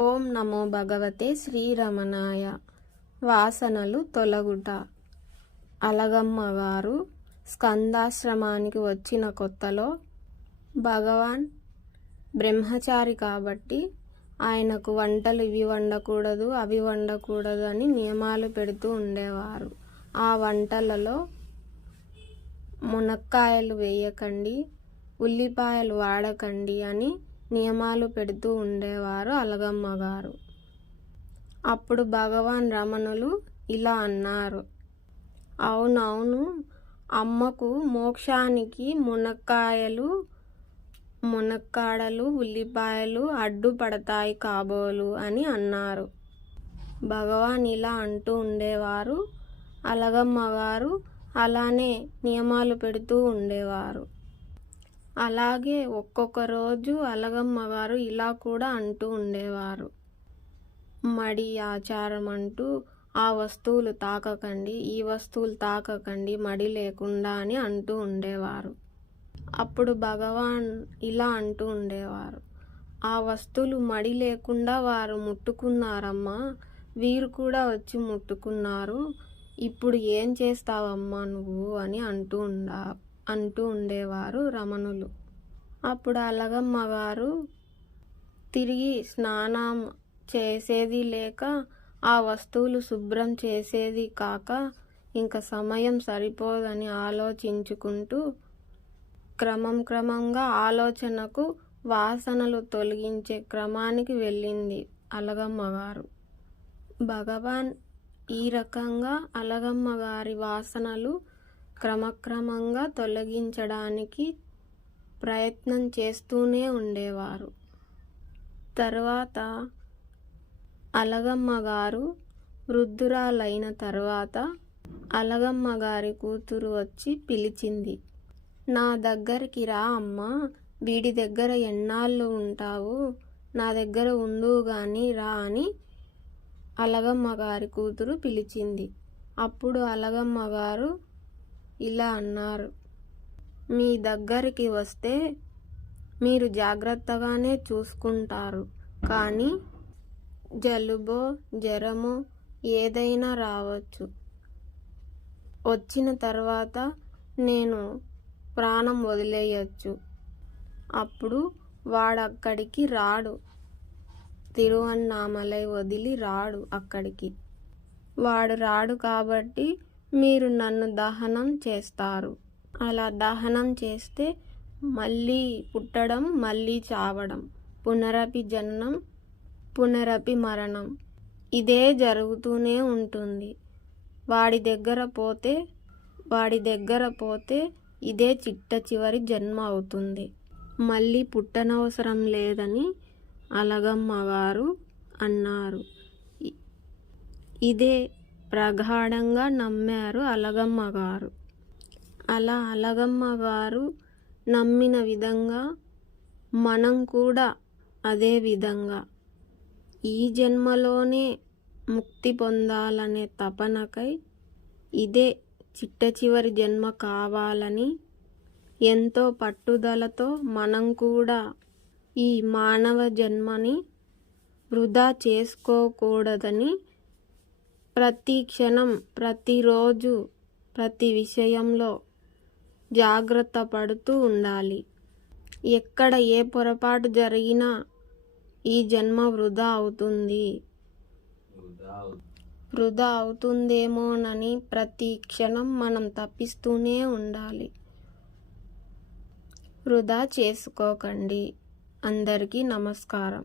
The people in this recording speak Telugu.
ఓం నమో భగవతే శ్రీరమణాయ. వాసనలు తొలగుట. అలగమ్మ గారు స్కందాశ్రమానికి వచ్చిన కొత్తలో భగవాన్ బ్రహ్మచారి కాబట్టి ఆయనకు వంటలు ఇవి వండకూడదు అవి వండకూడదు అని నియమాలు పెడుతూ ఉండేవారు. ఆ వంటలలో మునక్కాయలు వేయకండి ఉల్లిపాయలు వాడకండి అని నియమాలు పెడుతూ ఉండేవారు అలగమ్మ గారు. అప్పుడు భగవాన్ రమణులు ఇలా అన్నారు అవునవును అమ్మకు మోక్షానికి మునక్కాయలు మునక్కాడలు ఉల్లిపాయలు అడ్డుపడతాయి కాబోలు అని అన్నారు. భగవాన్ ఇలా అంటూ ఉండేవారు. అలగమ్మ గారు అలానే నియమాలు పెడుతూ ఉండేవారు. అలాగే ఒక్కొక్క రోజు అలగమ్మ గారు ఇలా కూడా అంటూ ఉండేవారు. మడి ఆచారం అంటూ ఆ వస్తువులు తాకకండి ఈ వస్తువులు తాకకండి మడి లేకుండా అని అంటూ ఉండేవారు. అప్పుడు భగవాన్ ఇలా అంటూ ఉండేవారు. ఆ వస్తువులు మడి లేకుండా వారు ముట్టుకున్నారమ్మా వీరు కూడా వచ్చి ముట్టుకున్నారు ఇప్పుడు ఏం చేస్తావమ్మా నువ్వు అని అంటూ ఉండా అంటూ ఉండేవారు రమణులు. అప్పుడు అలగమ్మ గారు తిరిగి స్నానం చేసేది లేక ఆ వస్తువులు శుభ్రం చేసేది కాక ఇంకా సమయం సరిపోదని ఆలోచించుకుంటూ క్రమం క్రమంగా ఆలోచనకు వాసనలు తొలగించే క్రమానికి వెళ్ళింది అలగమ్మ గారు భగవాన్ ఈ రకంగా అలగమ్మ గారి వాసనలు క్రమక్రమంగా తొలగించడానికి ప్రయత్నం చేస్తూనే ఉండేవారు. తర్వాత అలగమ్మ గారు వృద్ధురాలైన తర్వాత అలగమ్మ గారి కూతురు వచ్చి పిలిచింది నా దగ్గరికి రా అమ్మ వీడి దగ్గర ఎన్నాళ్ళు ఉంటావు నా దగ్గర ఉండు కానీ రా అని అలగమ్మ గారి కూతురు పిలిచింది. అప్పుడు అలగమ్మ గారు ఇలా అన్నారు. మీ దగ్గరికి వస్తే మీరు జాగ్రత్తగానే చూసుకుంటారు. కానీ జలుబో జ్వరమో ఏదైనా రావచ్చు. వచ్చిన తర్వాత నేను ప్రాణం వదిలేయచ్చు. అప్పుడు వాడక్కడికి రాడు. తిరువన్నామలై వదిలి రాడు అక్కడికి. వాడు రాడు కాబట్టి మీరు నన్ను దహనం చేస్తారు. అలా దహనం చేస్తే మళ్ళీ పుట్టడం మళ్ళీ చావడం. పునరపి జననం పునరపి మరణం. ఇదే జరుగుతూనే ఉంటుంది. వాడి దగ్గర పోతే వాడి దగ్గర పోతే ఇదే చిట్ట చివరి జన్మ అవుతుంది. మళ్ళీ పుట్టనవసరం లేదని అలగమ్మ గారు అన్నారు ఇదే ప్రగాఢంగా నమ్మారు అలగమ్మ గారు. అలా అలగమ్మ గారు నమ్మిన విధంగా మనం కూడా అదే విధంగా ఈ జన్మలోనే ముక్తి పొందాలనే తపనకై ఇదే చిట్ట చివరి జన్మ కావాలని ఎంతో పట్టుదలతో మనం కూడా ఈ మానవ జన్మని వృధా చేసుకోకూడదని ప్రతి క్షణం ప్రతిరోజు ప్రతి విషయంలో జాగ్రత్త పడుతూ ఉండాలి. ఎక్కడ ఏ పొరపాటు జరిగినా ఈ జన్మ వృధా అవుతుంది. వృధా అవుతుందేమోనని ప్రతి క్షణం మనం తప్పిస్తూనే ఉండాలి. వృధా చేసుకోకండి. అందరికీ నమస్కారం.